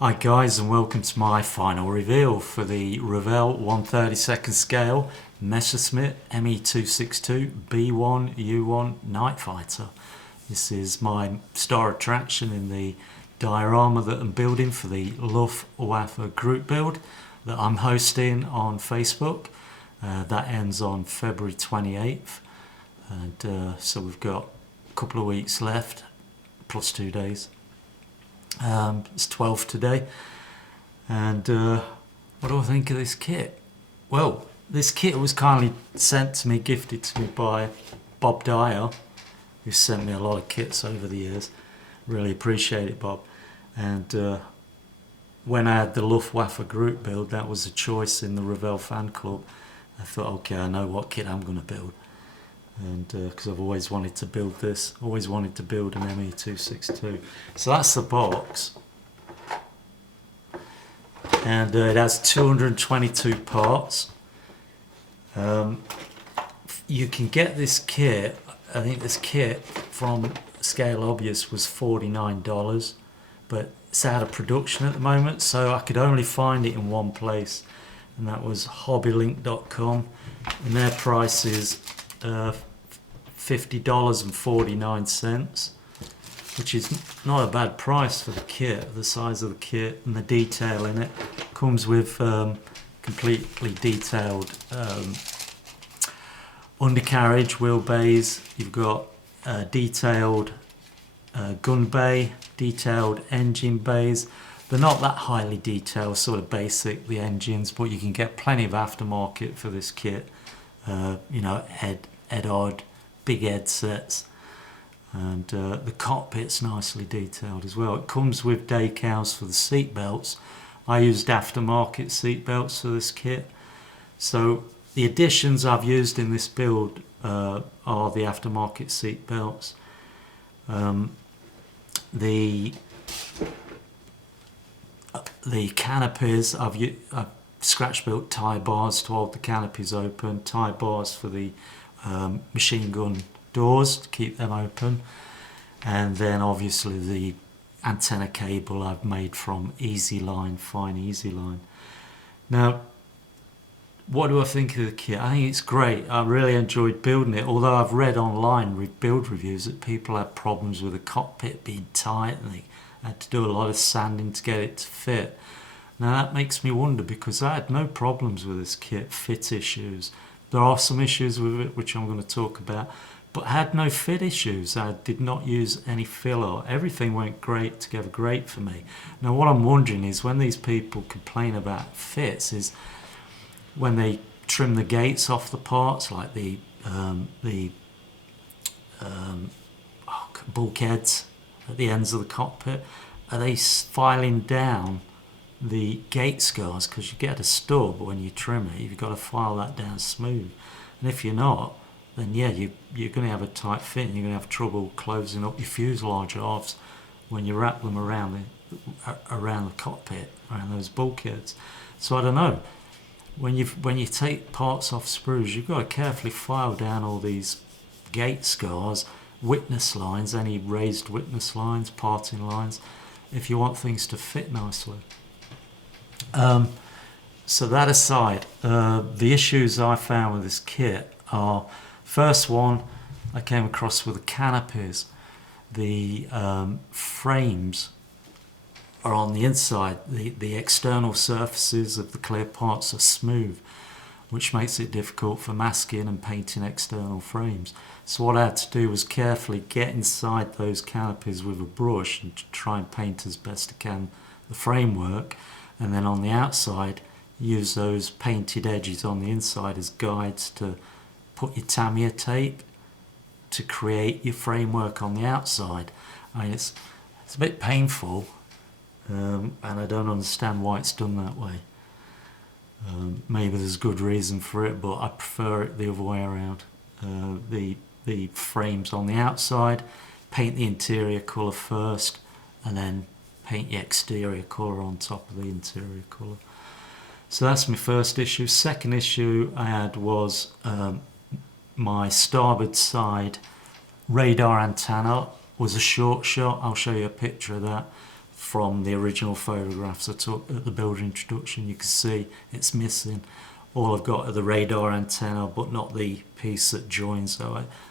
Hi guys, and welcome to my final reveal for the Revell 1/32 scale Messerschmitt Me 262 B-1 U-1 Nightfighter. This is my star attraction in the diorama that I'm building for the LOVEWAFFE group build that I'm hosting on Facebook. That ends on February 28th, and so we've got a couple of weeks left plus 2 days. It's 12 today, and what do I think of this kit? Well, this kit was kindly sent to me, gifted to me by Bob Dyer, who sent me a lot of kits over the years. Really appreciate it, Bob. And when I had the LOVEWAFFE group build, that was a choice in the Revell fan club. I thought, okay, I know what kit I'm going to build, and because I've always wanted to build this, always wanted to build an Me 262. So that's the box, and it has 222 parts. You can get this kit, I think this kit from Scale Obvious was $49, but it's out of production at the moment, so I could only find it in one place, and that was hobbylink.com, and their price is $50.49, which is not a bad price for the kit, the size of the kit and the detail in it. Comes with completely detailed undercarriage wheelbase. You've got detailed gun bay, detailed engine bays. They're not that highly detailed, sort of basic, the engines, but you can get plenty of aftermarket for this kit. You know, head-odd, big headsets, and the cockpit's nicely detailed as well. It comes with decals for the seat belts. I used aftermarket seat belts for this kit. So the additions I've used in this build are the aftermarket seat belts. The canopies, I've scratch built tie bars to hold the canopies open, tie bars for the machine gun doors to keep them open, and then obviously the antenna cable I've made from Easy Line, fine Easy Line. Now, what do I think of the kit? I think it's great. I really enjoyed building it, although I've read online build reviews that people had problems with the cockpit being tight and they had to do a lot of sanding to get it to fit. Now that makes me wonder, because I had no problems with this kit, fit issues. There are some issues with it which I'm going to talk about, but I had no fit issues. I did not use any filler. Everything went great together, great for me. Now what I'm wondering is, when these people complain about fits, is when they trim the gates off the parts, like the bulkheads at the ends of the cockpit, are they filing down the gate scars? Because you get a stub when you trim it, you've got to file that down smooth, and if you're not, then yeah, you're going to have a tight fit, and you're going to have trouble closing up your fuselage halves when you wrap them around the cockpit, around those bulkheads. So I don't know, when you take parts off sprues, you've got to carefully file down all these gate scars, witness lines, any raised witness lines, parting lines, if you want things to fit nicely. So that aside, the issues I found with this kit are, first one, I came across with the canopies. The frames are on the inside. The external surfaces of the clear parts are smooth, which makes it difficult for masking and painting external frames. So what I had to do was carefully get inside those canopies with a brush and try and paint as best I can the framework, and then on the outside use those painted edges on the inside as guides to put your Tamiya tape to create your framework on the outside. I mean, it's a bit painful, and I don't understand why it's done that way. Maybe there's good reason for it, but I prefer it the other way around. The frames on the outside, paint the interior colour first, and then paint the exterior colour on top of the interior colour. So that's my first issue. Second issue I had was my starboard side radar antenna was a short shot. I'll show you a picture of that. from the original photographs I took at the builder introduction. You can see it's missing. All I've got are the radar antenna, but not the piece that joins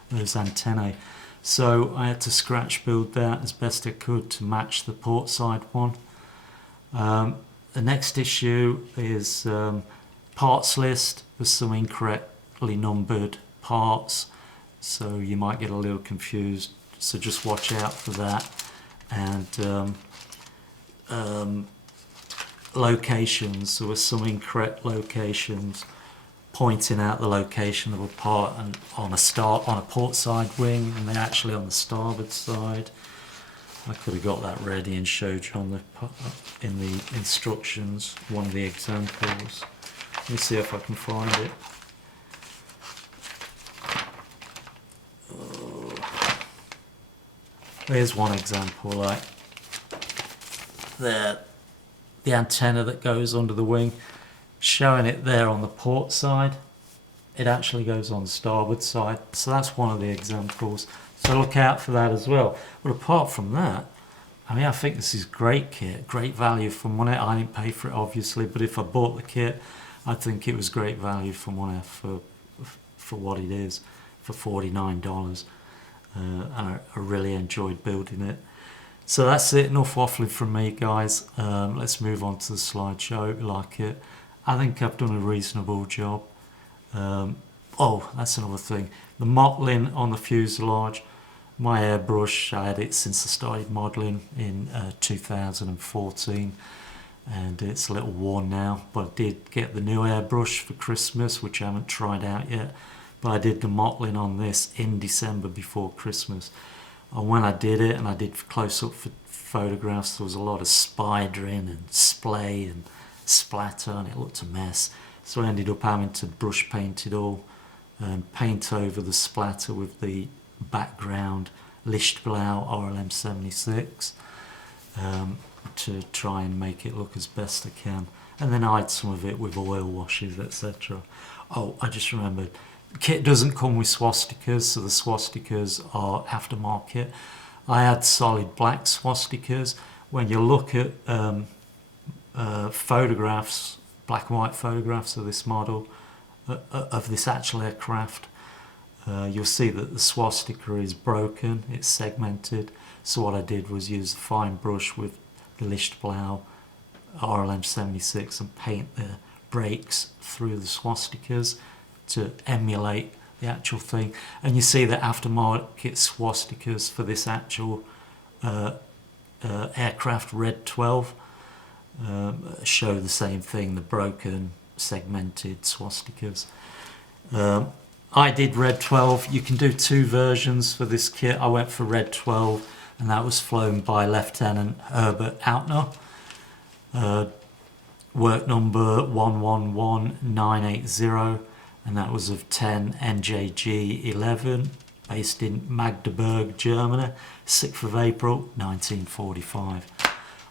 those antennae. So I had to scratch build that as best I could to match the port side one. The next issue is parts list with some incorrectly numbered parts, so you might get a little confused, so just watch out for that. And locations, there were some incorrect locations pointing out the location of a part and on a port side wing, and they're actually on the starboard side. I could have got that ready and showed you on in the instructions, one of the examples. Let me see if I can find it. Here's one example, like the antenna that goes under the wing, showing it there on the port side. It actually goes on the starboard side, so that's one of the examples. So look out for that as well. But apart from that, I mean, I think this is great kit, great value for money. I didn't pay for it obviously, but if I bought the kit, I think it was great value for money for what it is, for $49. I really enjoyed building it. So that's it, enough waffling from me, guys. Let's move on to the slideshow. Hope you like it. I think I've done a reasonable job. Oh, that's another thing. The mottling on the fuselage, my airbrush, I had it since I started modelling in 2014, and it's a little worn now, but I did get the new airbrush for Christmas, which I haven't tried out yet. But I did the mottling on this in December before Christmas. And when I did it, and I did close-up photographs, there was a lot of spidering and splay and splatter, and it looked a mess. So I ended up having to brush paint it all and paint over the splatter with the background Lichtblau RLM 76 to try and make it look as best I can. And then I had some of it with oil washes, etc. Oh, I just remembered. The kit doesn't come with swastikas, so the swastikas are aftermarket. I had solid black swastikas. When you look at photographs, black and white photographs of this model, of this actual aircraft, you'll see that the swastika is broken, it's segmented. So what I did was use a fine brush with the Lichtblau RLM 76 and paint the breaks through the swastikas to emulate the actual thing. And you see the aftermarket swastikas for this actual aircraft Red 12 show the same thing, the broken segmented swastikas. I did Red 12. You can do two versions for this kit. I went for Red 12, and that was flown by Lieutenant Herbert Outner. Work number 111980, and that was of 10 NJG 11, based in Magdeburg, Germany, 6th of April 1945.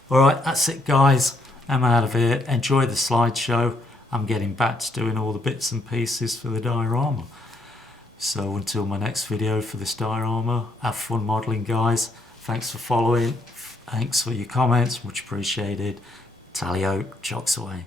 Alright, that's it guys, I'm out of here. Enjoy the slideshow. I'm getting back to doing all the bits and pieces for the diorama. So until my next video for this diorama, have fun modelling guys. Thanks for following, thanks for your comments, much appreciated. Tally ho, chocks away.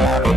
Bye.